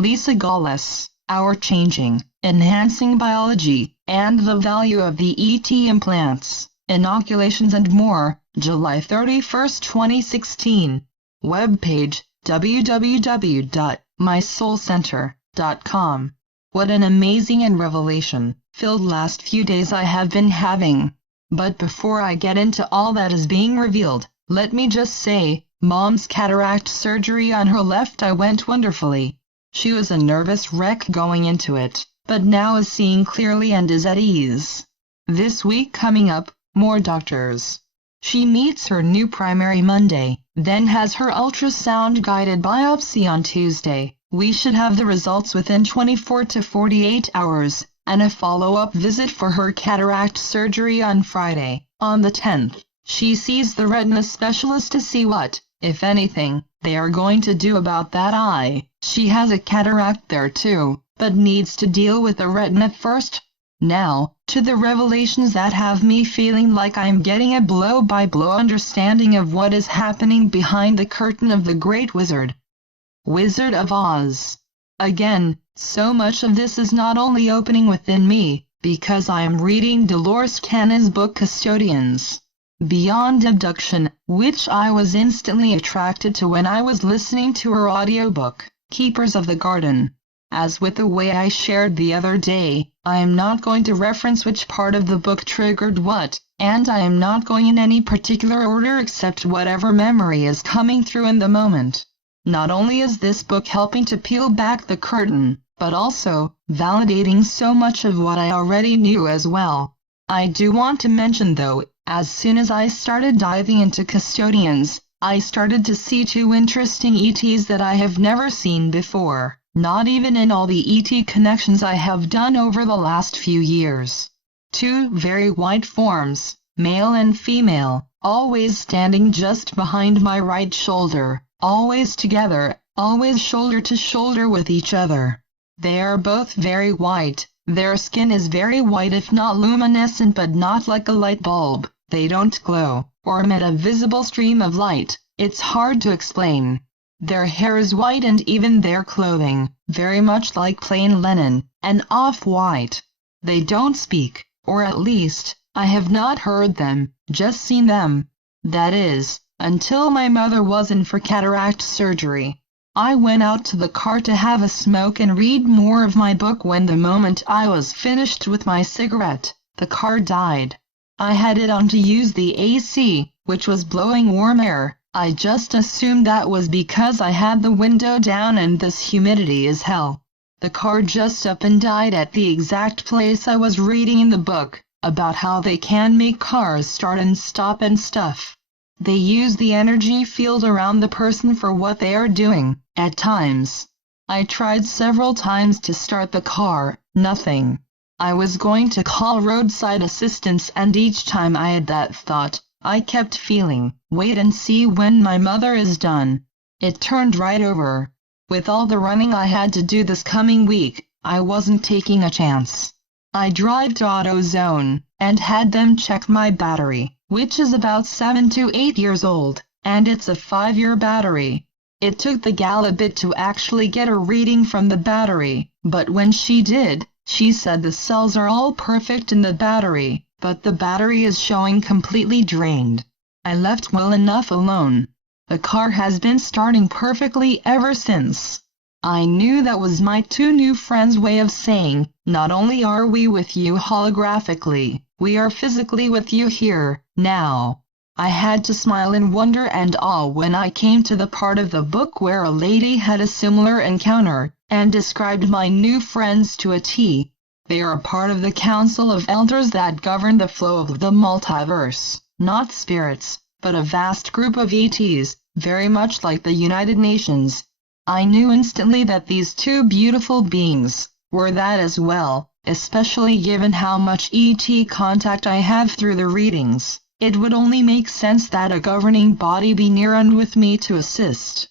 Lisa Gawlas, Our Changing, Enhancing Biology, and the Value of the ET Implants, Inoculations and More, July 31, 2016. Webpage, www.mysoulcenter.com. What an amazing and revelation-filled last few days I have been having. But before I get into all that is being revealed, let me just say, Mom's cataract surgery on her left eye went wonderfully. She was a nervous wreck going into it, but now is seeing clearly and is at ease. This week coming up, more doctors. She meets her new primary Monday, then has her ultrasound-guided biopsy on Tuesday. We should have the results within 24 to 48 hours, and a follow-up visit for her cataract surgery on Friday. On the 10th, she sees the retina specialist to see what, if anything, they are going to do about that eye. She has a cataract there too, but needs to deal with the retina first. Now, to the revelations that have me feeling like I'm getting a blow-by-blow understanding of what is happening behind the curtain of the Great Wizard of Oz. Again, so much of this is not only opening within me, because I am reading Dolores Cannon's book Custodians, Beyond Abduction, which I was instantly attracted to when I was listening to her audiobook, Keepers of the Garden. As with the way I shared the other day, I am not going to reference which part of the book triggered what, and I am not going in any particular order except whatever memory is coming through in the moment. Not only is this book helping to peel back the curtain, but also validating so much of what I already knew as well. I do want to mention though, as soon as I started diving into Custodians, I started to see two interesting ETs that I have never seen before, not even in all the ET connections I have done over the last few years. Two very white forms, male and female, always standing just behind my right shoulder, always together, always shoulder to shoulder with each other. They are both very white. Their skin is very white, if not luminescent, but not like a light bulb. They don't glow, or emit a visible stream of light. It's hard to explain. Their hair is white and even their clothing, very much like plain linen, and off-white. They don't speak, or at least, I have not heard them, just seen them. That is, until my mother was in for cataract surgery. I went out to the car to have a smoke and read more of my book when the moment I was finished with my cigarette, the car died. I had it on to use the AC, which was blowing warm air. I just assumed that was because I had the window down and this humidity is hell. The car just up and died at the exact place I was reading in the book, about how they can make cars start and stop and stuff. They use the energy field around the person for what they are doing, at times. I tried several times to start the car, nothing. I was going to call roadside assistance, and each time I had that thought, I kept feeling, wait and see when my mother is done. It turned right over. With all the running I had to do this coming week, I wasn't taking a chance. I drive to AutoZone, and had them check my battery, which is about 7 to 8 years old, and it's a 5-year battery. It took the gal a bit to actually get a reading from the battery, but when she did, she said the cells are all perfect in the battery, but the battery is showing completely drained. I left well enough alone. The car has been starting perfectly ever since. I knew that was my two new friends' way of saying, not only are we with you holographically, we are physically with you here, now. I had to smile in wonder and awe when I came to the part of the book where a lady had a similar encounter, and described my new friends to a T. They are a part of the Council of Elders that govern the flow of the multiverse, not spirits, but a vast group of ETs, very much like the United Nations. I knew instantly that these two beautiful beings were that as well, especially given how much ET contact I have through the readings. It would only make sense that a governing body be near and with me to assist.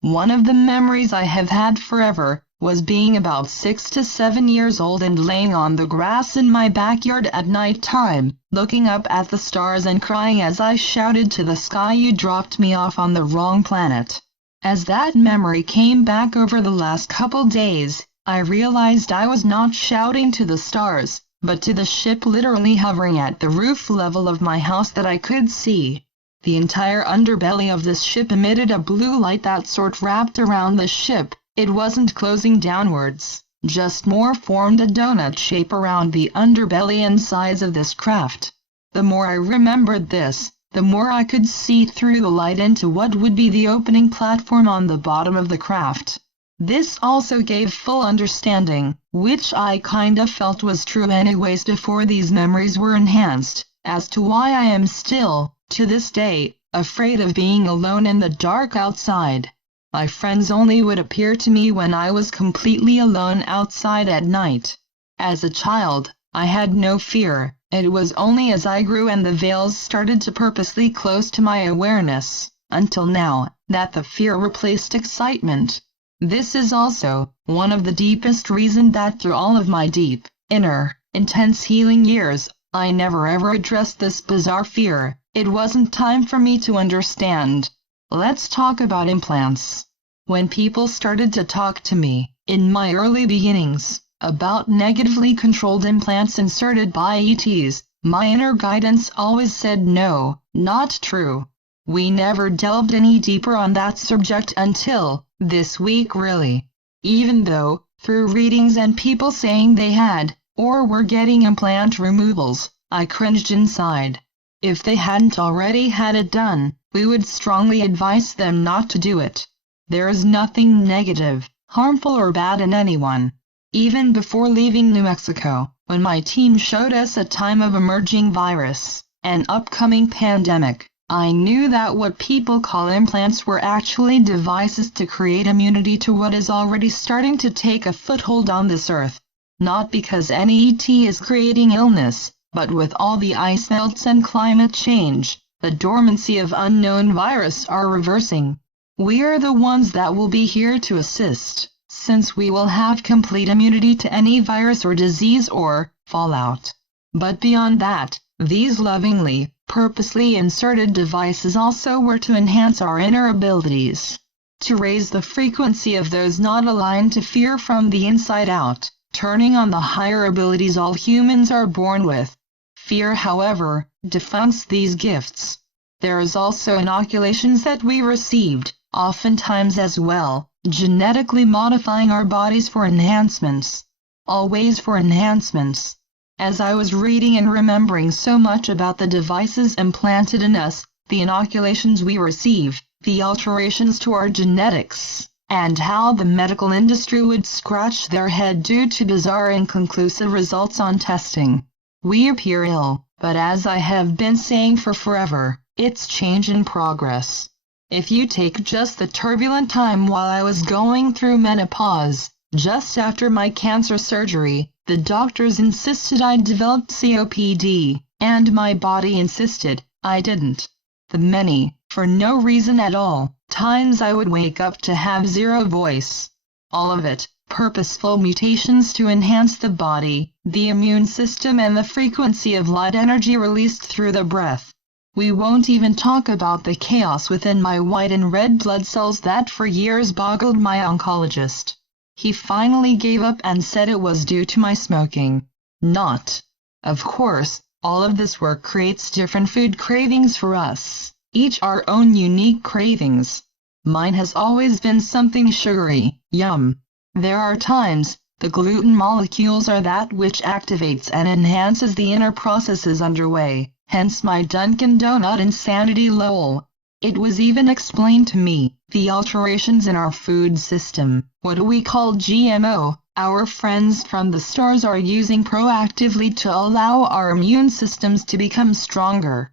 One of the memories I have had forever was being about 6 to 7 years old and laying on the grass in my backyard at night time, looking up at the stars and crying as I shouted to the sky, "You dropped me off on the wrong planet." As that memory came back over the last couple days, I realized I was not shouting to the stars, but to the ship literally hovering at the roof level of my house that I could see. The entire underbelly of this ship emitted a blue light that sort wrapped around the ship. It wasn't closing downwards, just more formed a donut shape around the underbelly and sides of this craft. The more I remembered this, the more I could see through the light into what would be the opening platform on the bottom of the craft. This also gave full understanding, which I kinda felt was true anyways before these memories were enhanced, as to why I am still, to this day, afraid of being alone in the dark outside. My friends only would appear to me when I was completely alone outside at night. As a child, I had no fear. It was only as I grew and the veils started to purposely close to my awareness, until now, that the fear replaced excitement. This is also one of the deepest reasons that through all of my deep, inner, intense healing years, I never ever addressed this bizarre fear. It wasn't time for me to understand. Let's talk about implants. When people started to talk to me, in my early beginnings, about negatively controlled implants inserted by ETs, my inner guidance always said no, not true. We never delved any deeper on that subject until this week really. Even though, through readings and people saying they had, or were getting implant removals, I cringed inside. If they hadn't already had it done, we would strongly advise them not to do it. There is nothing negative, harmful or bad in anyone. Even before leaving New Mexico, when my team showed us a time of emerging virus, an upcoming pandemic, I knew that what people call implants were actually devices to create immunity to what is already starting to take a foothold on this earth. Not because any ET is creating illness, but with all the ice melts and climate change, the dormancy of unknown virus are reversing. We are the ones that will be here to assist, since we will have complete immunity to any virus or disease or fallout. But beyond that, these lovingly, purposely inserted devices also were to enhance our inner abilities, to raise the frequency of those not aligned to fear from the inside out, turning on the higher abilities all humans are born with. Fear, however, defunks these gifts. There is also inoculations that we received, oftentimes as well, genetically modifying our bodies for enhancements. Always for enhancements. As I was reading and remembering so much about the devices implanted in us, the inoculations we receive, the alterations to our genetics, and how the medical industry would scratch their head due to bizarre inconclusive results on testing. We appear ill, but as I have been saying for forever, it's change in progress. If you take just the turbulent time while I was going through menopause, just after my cancer surgery, the doctors insisted I developed COPD, and my body insisted I didn't. The many, for no reason at all, times I would wake up to have zero voice. All of it, purposeful mutations to enhance the body, the immune system and the frequency of light energy released through the breath. We won't even talk about the chaos within my white and red blood cells that for years boggled my oncologist. He finally gave up and said it was due to my smoking. Not. Of course, all of this work creates different food cravings for us, each our own unique cravings. Mine has always been something sugary, yum. There are times, the gluten molecules are that which activates and enhances the inner processes underway, hence my Dunkin' Donut insanity lol. It was even explained to me, the alterations in our food system, what we call GMO, our friends from the stores are using proactively to allow our immune systems to become stronger.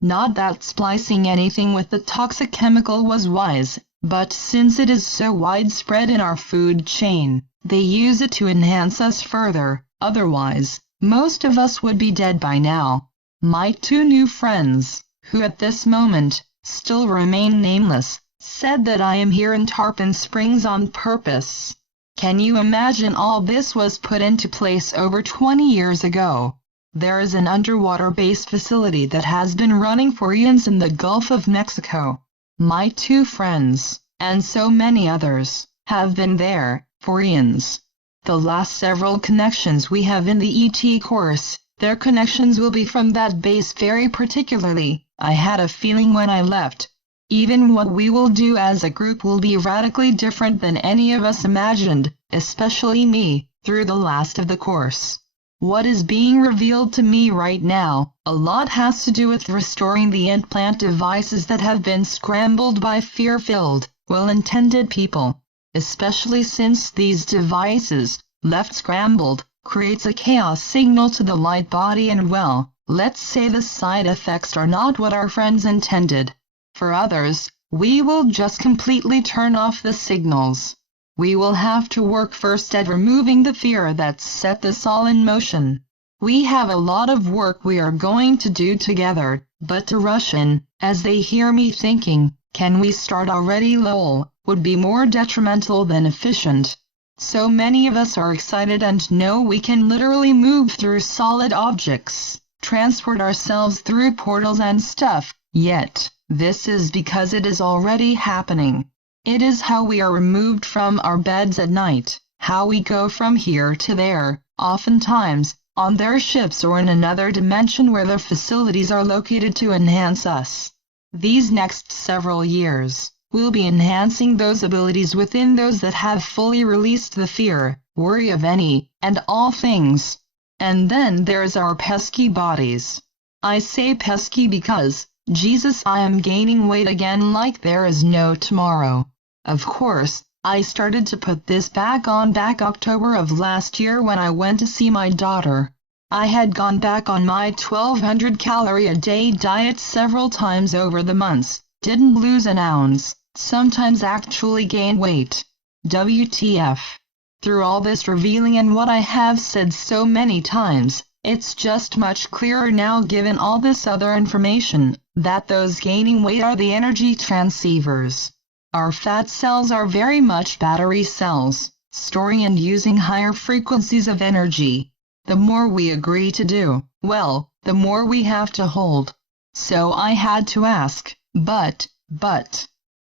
Not that splicing anything with the toxic chemical was wise, but since it is so widespread in our food chain, they use it to enhance us further, otherwise, most of us would be dead by now. My two new friends, who at this moment, still remain nameless, said that I am here in Tarpon Springs on purpose. Can you imagine all this was put into place over 20 years ago? There is an underwater base facility that has been running for eons in the Gulf of Mexico. My two friends, and so many others, have been there, for eons. The last several connections we have in the ET course, their connections will be from that base very particularly. I had a feeling when I left. Even what we will do as a group will be radically different than any of us imagined, especially me, through the last of the course. What is being revealed to me right now, a lot has to do with restoring the implant devices that have been scrambled by fear-filled, well-intended people. Especially since these devices, left scrambled, creates a chaos signal to the light body and well, let's say the side effects are not what our friends intended. For others, we will just completely turn off the signals. We will have to work first at removing the fear that's set this all in motion. We have a lot of work we are going to do together, but to rush in, as they hear me thinking, can we start already lol, would be more detrimental than efficient. So many of us are excited and know we can literally move through solid objects, transport ourselves through portals and stuff, yet, this is because it is already happening. It is how we are removed from our beds at night, how we go from here to there, oftentimes, on their ships or in another dimension where their facilities are located to enhance us. These next several years, we'll be enhancing those abilities within those that have fully released the fear, worry of any, and all things. And then there's our pesky bodies. I say pesky because, Jesus, I am gaining weight again like there is no tomorrow. Of course, I started to put this back on back October of last year when I went to see my daughter. I had gone back on my 1200 calorie a day diet several times over the months, didn't lose an ounce, sometimes actually gained weight. WTF. Through all this revealing and what I have said so many times, it's just much clearer now given all this other information, that those gaining weight are the energy transceivers. Our fat cells are very much battery cells, storing and using higher frequencies of energy. The more we agree to do, well, the more we have to hold. So I had to ask, but,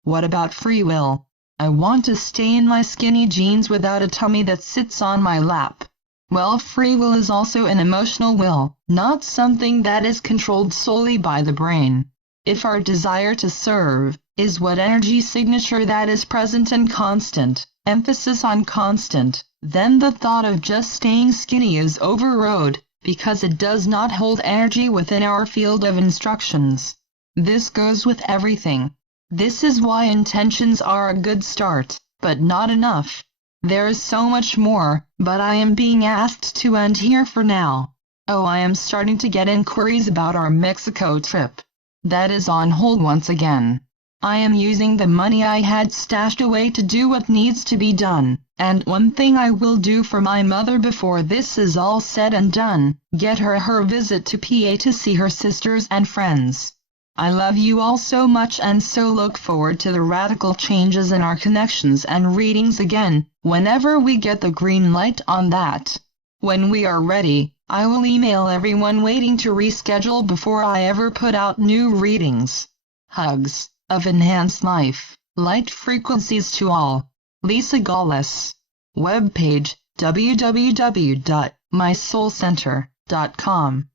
what about free will? I want to stay in my skinny jeans without a tummy that sits on my lap. Well, free will is also an emotional will, not something that is controlled solely by the brain. If our desire to serve is what energy signature that is present and constant, emphasis on constant, then the thought of just staying skinny is overrode, because it does not hold energy within our field of instructions. This goes with everything. This is why intentions are a good start, but not enough. There is so much more, but I am being asked to end here for now. Oh, I am starting to get inquiries about our Mexico trip. That is on hold once again. I am using the money I had stashed away to do what needs to be done, and one thing I will do for my mother before this is all said and done, get her visit to PA to see her sisters and friends. I love you all so much and so look forward to the radical changes in our connections and readings again, whenever we get the green light on that. When we are ready, I will email everyone waiting to reschedule before I ever put out new readings. Hugs of enhanced life, light frequencies to all. Lisa Gawlas. Webpage www.mysoulcenter.com